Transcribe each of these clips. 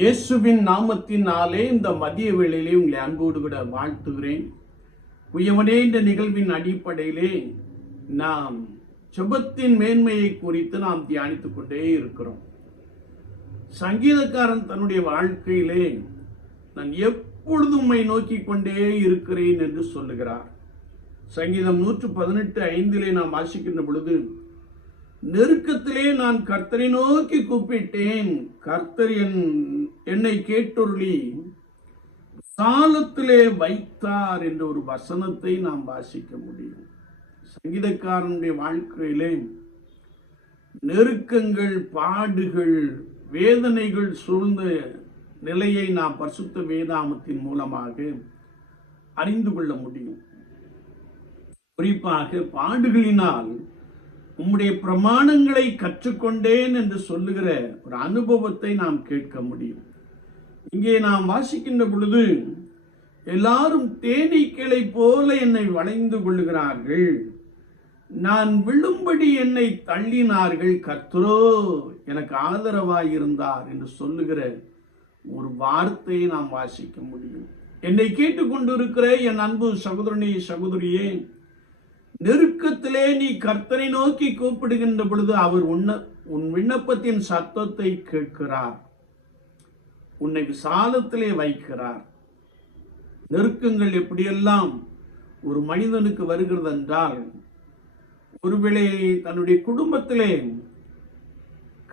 இயேசுவின் நாமத்தினாலே இந்த மதிய வேளையிலே உங்களை அன்போடு கூட வாழ்த்துகிறேன். உயவனே இந்த நிகழ்வின் அடிப்படையிலே நாம் செபத்தின் மேன்மையை குறித்து நாம் தியானித்துக் கொண்டே இருக்கிறோம். சங்கீதக்காரன் தன்னுடைய வாழ்க்கையிலே நான் எப்பொழுதும் உண்மை நோக்கி கொண்டே இருக்கிறேன் என்று சொல்லுகிறார். சங்கீதம் நூற்று பதினெட்டு ஐந்திலே நாம் வாசிக்கின்ற பொழுது நெருக்கத்திலே நான் கர்த்தரை நோக்கி கூப்பிட்டேன். கர்த்தர் என் என்னை கேட்டொருளி சாலத்திலே வைத்தார் என்ற ஒரு வசனத்தை நாம் வாசிக்க முடியும். சங்கீதக்காரனுடைய வாழ்க்கையிலே நெருக்கங்கள் பாடுகள் வேதனைகள் சூழ்ந்த நிலையை நாம் பரிசுத்த வேதாமத்தின் மூலமாக அறிந்து கொள்ள முடியும். குறிப்பாக பாடுகளினால் உம்முடைய பிரமாணங்களை கற்றுக்கொண்டேன் என்று சொல்லுகிற ஒரு அனுபவத்தை நாம் கேட்க முடியும். இங்கே நாம் வாசிக்கின்ற பொழுது எல்லாரும் தேனீக்களை போல என்னை வளைந்து கொள்ளுகிறார்கள். நான் விழும்படி என்னை தள்ளினார்கள் கர்த்தரோ எனக்கு ஆதரவாய் இருந்தார் என்று சொல்லுகிற ஒரு வார்த்தையை நாம் வாசிக்க முடியும். என்னை கேட்டுக்கொண்டிருக்கிற என் அன்பு சகோதரனே சகோதரியே நெருக்கத்திலே நீ கர்த்தரை நோக்கி கூப்பிடுகின்ற பொழுது அவர் உன்ன உன் விண்ணப்பத்தின் சத்தத்தை கேட்கிறார். உன்னை விசாலத்திலே வைக்கிறார். நெருக்கங்கள் எப்படியெல்லாம் ஒரு மனிதனுக்கு வருகிறது என்றால் ஒருவேளை தன்னுடைய குடும்பத்திலே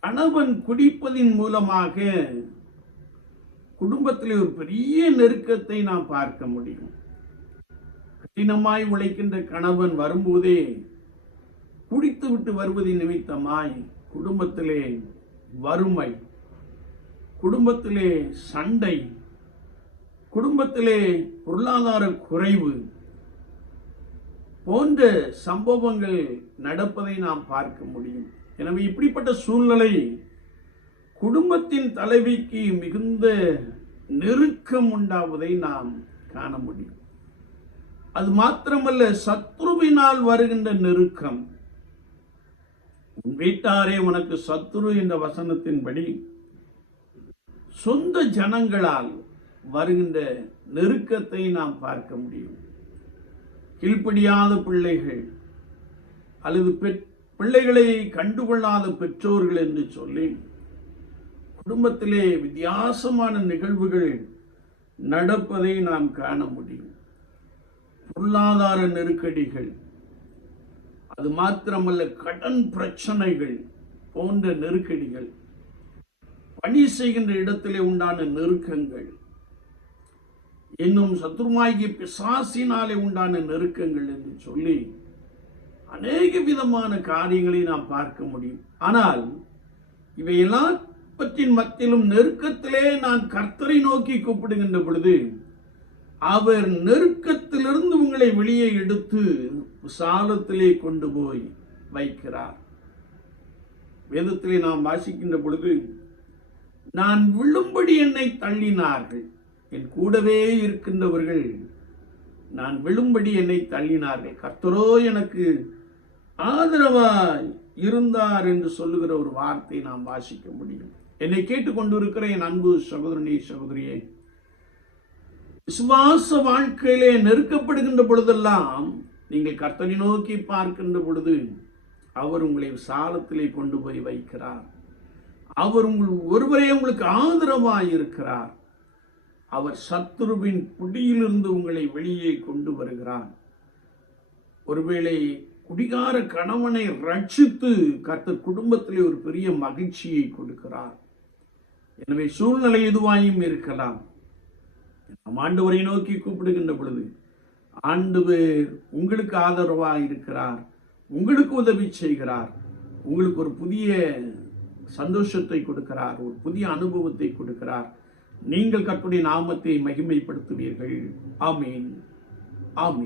கணவன் குடிப்பதின் மூலமாக குடும்பத்திலே ஒரு பெரிய நெருக்கத்தை நாம் பார்க்க முடியும். கடினமாய் உழைக்கின்ற கணவன் வரும்போதே குடித்து விட்டு நிமித்தமாய் குடும்பத்திலே வறுமை குடும்பத்திலே சண்டை குடும்பத்திலே பொருளாதார குறைவு போன்ற சம்பவங்கள் நடப்பதை நாம் பார்க்க முடியும். எனவே இப்படிப்பட்ட சூழ்நிலை குடும்பத்தின் தலைவிக்கு மிகுந்த நெருக்கம் உண்டாவதை நாம் காண முடியும். அது மாத்திரமல்ல சத்ருவினால் வருகின்ற நெருக்கம். உன் வீட்டாரே உனக்கு சத்ரு என்ற வசனத்தின்படி சொந்த ஜனங்களால் வருகின்ற நெருக்கத்தை நாம் பார்க்க முடியும். கீழ்ப்படியாத பிள்ளைகள் அல்லது பிள்ளைகளை கண்டுகொள்ளாத பெற்றோர்கள் என்று சொல்லி குடும்பத்திலே வித்தியாசமான நிகழ்வுகள் நடப்பதை நாம் காண முடியும். பொருளாதார நெருக்கடிகள் அது மாத்திரமல்ல கடன் பிரச்சனைகள் போன்ற நெருக்கடிகள் பணி செய்கின்ற இடத்திலே உண்டான நெருக்கங்கள் இன்னும் சத்ருமாயி பிசாசினாலே உண்டான நெருக்கங்கள் என்று சொல்லி அநேக விதமான காரியங்களை நாம் பார்க்க முடியும். ஆனால் இவை எல்லாவற்றின் மத்தியிலும் நெருக்கத்திலே நான் கர்த்தரை நோக்கி கூப்பிடுகின்ற பொழுது அவர் நெருக்கத்திலிருந்து உங்களை வெளியே எடுத்து சாலத்திலே கொண்டு போய் வைக்கிறார். வேதத்திலே நாம் வாசிக்கின்ற பொழுது நான் விழும்படி என்னை தள்ளினார்கள். என் கூடவே இருக்கின்றவர்கள் நான் விழும்படி என்னை தள்ளினார்கள். கர்த்தரோ எனக்கு ஆதரவாய் இருந்தார் என்று சொல்லுகிற ஒரு வார்த்தை நாம் வாசிக்க முடியும். என்னை கேட்டுக்கொண்டிருக்கிற என் அன்பு சகோதரனே சகோதரியே விசுவாச வாழ்க்கையிலே நெருக்கப்படுகின்ற பொழுதெல்லாம் நீங்கள் கர்த்தனை நோக்கி பார்க்கின்ற பொழுது அவர் உங்களை சாலத்திலே கொண்டு போய் வைக்கிறார். அவர் உங்கள் ஒருவரே உங்களுக்கு ஆதரவாய் இருக்கிறார். அவர் சத்துருவின் பிடியிலிருந்து உங்களை வெளியே கொண்டு வருகிறார். ஒருவேளை குடிகார கணவனை ரட்சித்து கர்த்தர் குடும்பத்திலே ஒரு பெரிய மகிழ்ச்சியை கொடுக்கிறார். எனவே சூழ்நிலை எதுவாயும் இருக்கலாம். நம் ஆண்டவரை நோக்கி கூப்பிடுகின்ற பொழுது ஆண்டவர் உங்களுக்கு ஆதரவாக இருக்கிறார் உங்களுக்கு உதவி செய்கிறார் உங்களுக்கு ஒரு புதிய சந்தோஷத்தை கொடுக்கிறார் ஒரு புதிய அனுபவத்தை கொடுக்கிறார். நீங்கள் கற்புடைய நாமத்தை மகிமைப்படுத்துவீர்கள். ஆமீன். ஆமீன்.